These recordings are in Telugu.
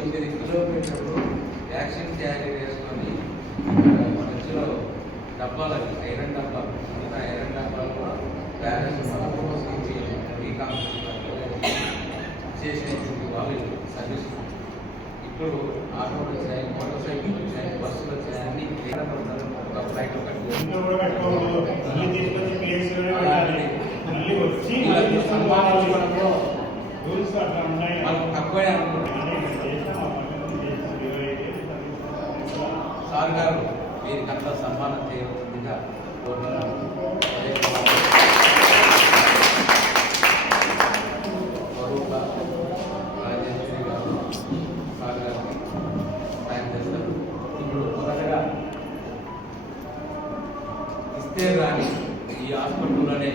9 కిలోమీటర్లు వ్యాక్సిన్ క్యారీ వేసుకొని మధ్యలో డబ్బాలు ఐరన్ డబ్బాలు ఐరన్ డబ్బాలు బ్యాలెన్స్ చేసేటువంటి వాళ్ళు సర్వీస్. ఇప్పుడు ఆటోలు వచ్చాయి, మోటార్ సైకిల్ వచ్చాయి, బస్సులు వచ్చాయి, అన్ని ఒక ఫ్లైట్ సన్మానించుకోవడంలో మనకు తక్కువే అనుకుంటున్నాం. సార్ గారు వీరికంతా సన్మానం చేయవలసిందిగా కోరుతున్నాను. ఇప్పుడు మొదటగా ఇస్తే రాని ఈ హాస్పిటల్లోనే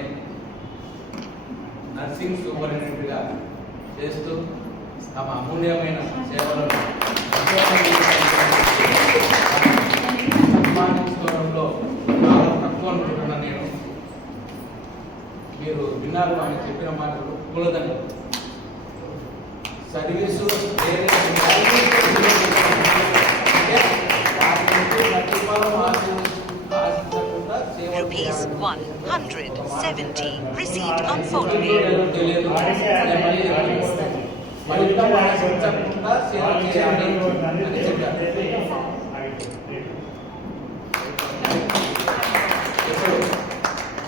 నర్సింగ్ సూపరింటెండెంట్గా చేస్తూ తమ అమూల్యమైన సేవలను సన్మానించుకోవడంలో చాలా తక్కువ అనుకుంటున్నాను నేను. మీరు విన్నారు అని చెప్పిన మాటలు కూలదని service Rupees 170 received on phone pay.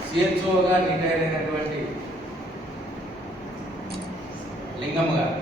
సిహెచ్ఓగా రిటైర్ అయినటువంటి లింగమ్మ గారు